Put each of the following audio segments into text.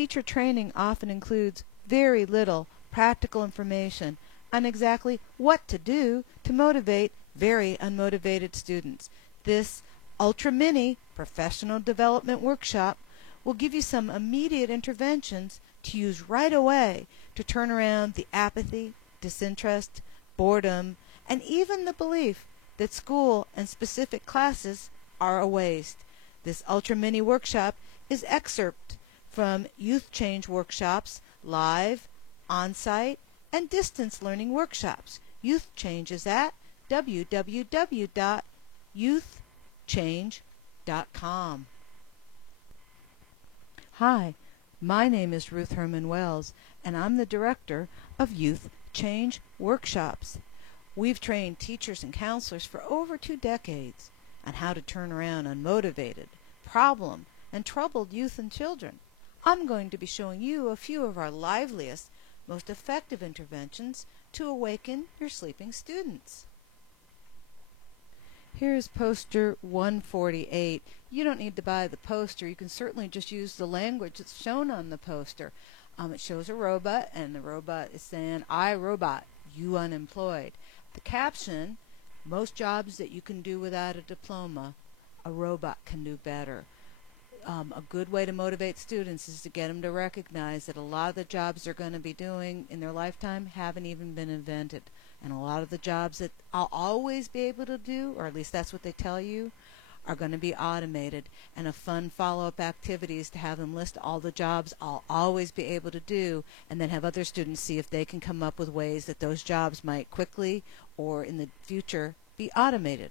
teacher training often includes very little practical information on exactly what to do to motivate very unmotivated students. This Ultra Mini Professional Development Workshop will give you some immediate interventions to use right away to turn around the apathy, disinterest, boredom, and even the belief that school and specific classes are a waste. This Ultra Mini Workshop is excerpt from Youth Change Workshops, live, on-site, and distance learning workshops. Youth Change is at www.youthchange.com. Hi, my name is Ruth Herman Wells, and I'm the director of Youth Change Workshops. We've trained teachers and counselors for over 2 decades on how to turn around unmotivated, problem, and troubled youth and children. I'm going to be showing you a few of our liveliest, most effective interventions to awaken your sleeping students. Here's poster 148. You don't need to buy the poster. You can certainly just use the language that's shown on the poster. It shows a robot, and the robot is saying, "I, robot, you unemployed." The caption, "Most jobs that you can do without a diploma, a robot can do better." A good way to motivate students is to get them to recognize that a lot of the jobs they're going to be doing in their lifetime haven't even been invented. And a lot of the jobs that I'll always be able to do, or at least that's what they tell you, are going to be automated. And a fun follow-up activity is to have them list all the jobs I'll always be able to do, and then have other students see if they can come up with ways that those jobs might quickly or in the future be automated.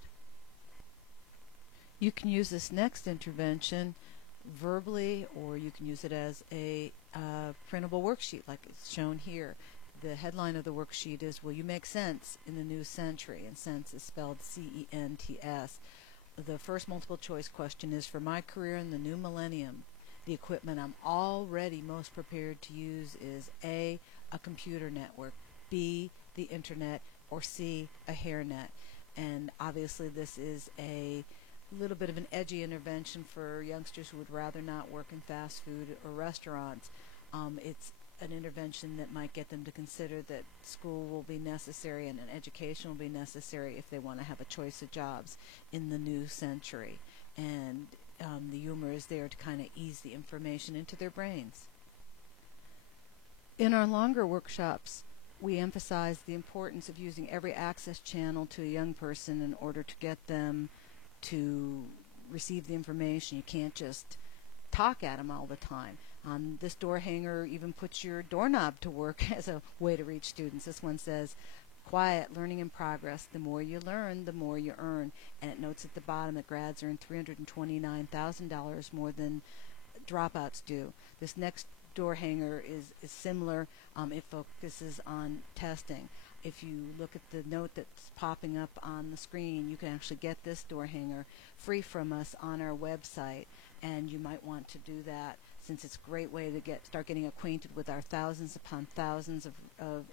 You can use this next intervention verbally, or you can use it as a printable worksheet like it's shown here. The headline of the worksheet is, "Will you make sense in the new century?" And sense is spelled C-E-N-T-S. The first multiple choice question is, "For my career in the new millennium, the equipment I'm already most prepared to use is A, a computer network, B, the internet, or C, a hairnet." And obviously this is a little bit of an edgy intervention for youngsters who would rather not work in fast food or restaurants. It's an intervention that might get them to consider that school will be necessary and an education will be necessary if they want to have a choice of jobs in the new century. And the humor is there to kind of ease the information into their brains. In our longer workshops, we emphasize the importance of using every access channel to a young person in order to get them to receive the information. You can't just talk at them all the time. This door hanger even puts your doorknob to work as a way to reach students. This one says, "Quiet, learning in progress. The more you learn, the more you earn." And it notes at the bottom that grads earn $329,000 more than dropouts do. This next door hanger is similar. It focuses on testing. If you look at the note that's popping up on the screen, you can actually get this door hanger free from us on our website, and you might want to do that since it's a great way to start getting acquainted with our thousands upon thousands of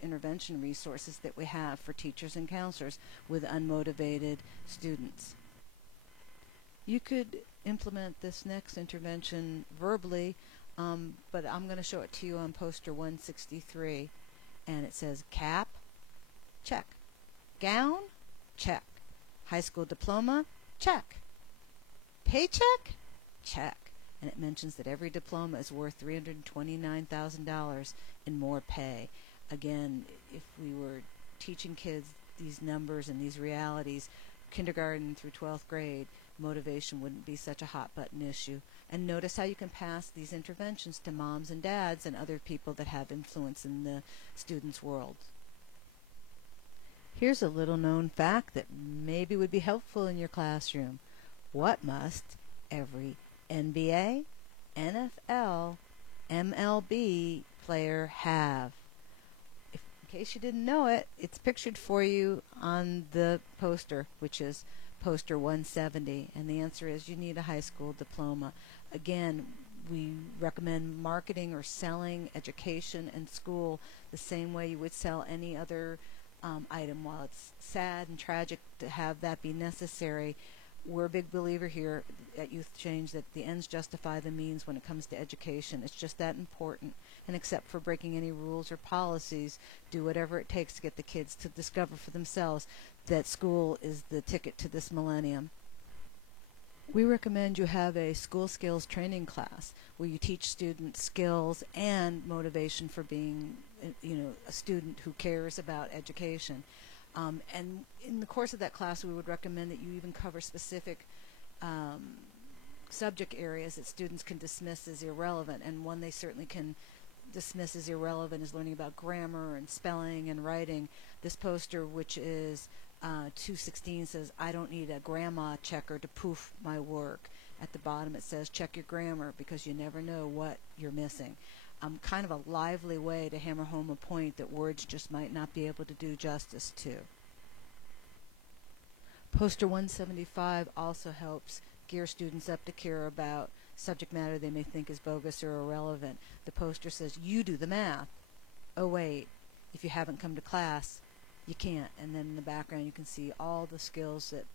intervention resources that we have for teachers and counselors with unmotivated students. You could implement this next intervention verbally, but I'm going to show it to you on poster 163, and it says cap, check. Gown, check. High school diploma, check. Paycheck, check. And it mentions that every diploma is worth $329,000 in more pay. Again, if we were teaching kids these numbers and these realities, kindergarten through 12th grade, motivation wouldn't be such a hot button issue. And notice how you can pass these interventions to moms and dads and other people that have influence in the students' world. Here's a little known fact that maybe would be helpful in your classroom. What must every NBA, NFL, MLB player have? In case you didn't know it, it's pictured for you on the poster, which is poster 170, and the answer is you need a high school diploma. Again, we recommend marketing or selling education and school the same way you would sell any other item. While it's sad and tragic to have that be necessary, we're a big believer here at Youth Change that the ends justify the means when it comes to education. It's just that important. And except for breaking any rules or policies, do whatever it takes to get the kids to discover for themselves that school is the ticket to this millennium. We recommend you have a school skills training class where you teach students skills and motivation for being, a student who cares about education. And in the course of that class, we would recommend that you even cover specific subject areas that students can dismiss as irrelevant. And one they certainly can dismiss as irrelevant is learning about grammar and spelling and writing. This poster, which is 216, says, "I don't need a grandma checker to poof my work." At the bottom it says, "Check your grammar because you never know what you're missing." Kind of a lively way to hammer home a point that words just might not be able to do justice to. Poster 175 also helps gear students up to care about subject matter they may think is bogus or irrelevant. The poster says, "You do the math." Oh wait, if you haven't come to class, you can't. And then in the background you can see all the skills that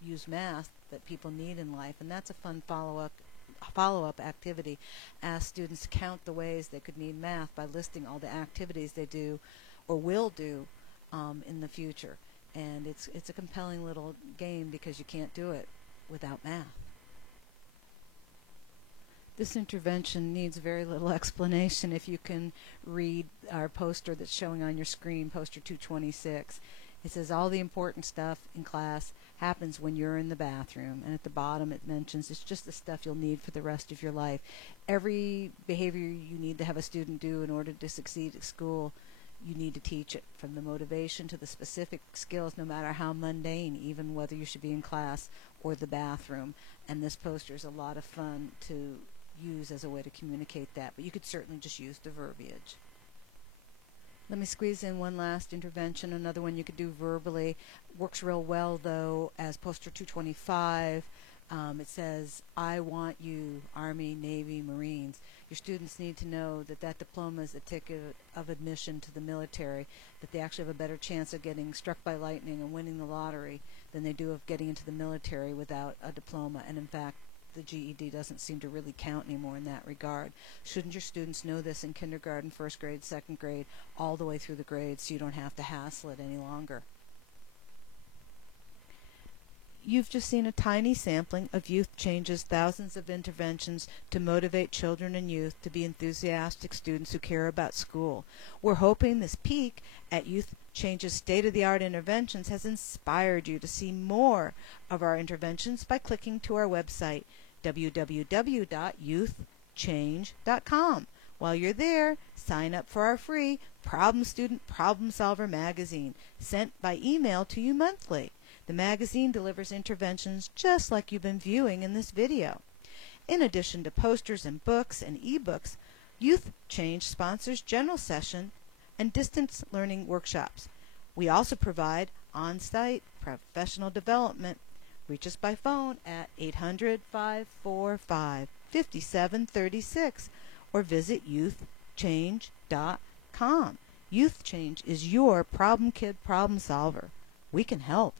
use math that people need in life, and that's a fun follow-up activity. Ask students to count the ways they could need math by listing all the activities they do or will do in the future. And it's a compelling little game because you can't do it without math. This intervention needs very little explanation if you can read our poster that's showing on your screen, poster 226. It says all the important stuff in class happens when you're in the bathroom, and at the bottom it mentions it's just the stuff you'll need for the rest of your life. Every behavior you need to have a student do in order to succeed at school, you need to teach it, from the motivation to the specific skills, no matter how mundane, even whether you should be in class or the bathroom. And this poster is a lot of fun to use as a way to communicate that, but you could certainly just use the verbiage. Let me squeeze in one last intervention, another one you could do verbally. Works real well, though, as poster 225. It says, "I want you, Army, Navy, Marines." Your students need to know that that diploma is a ticket of admission to the military, that they actually have a better chance of getting struck by lightning and winning the lottery than they do of getting into the military without a diploma. And in fact, the GED doesn't seem to really count anymore in that regard. Shouldn't your students know this in kindergarten, first grade, second grade, all the way through the grades, so you don't have to hassle it any longer? You've just seen a tiny sampling of Youth Change's thousands of interventions to motivate children and youth to be enthusiastic students who care about school. We're hoping this peek at Youth Change's state-of-the-art interventions has inspired you to see more of our interventions by clicking to our website, www.youthchange.com. While you're there, sign up for our free Problem Student Problem Solver magazine, sent by email to you monthly. The magazine delivers interventions just like you've been viewing in this video. In addition to posters and books and ebooks, Youth Change sponsors general session and distance learning workshops. We also provide on-site professional development. Reach us by phone at 800-545-5736 or visit youthchange.com. Youth Change is your problem kid problem solver. We can help.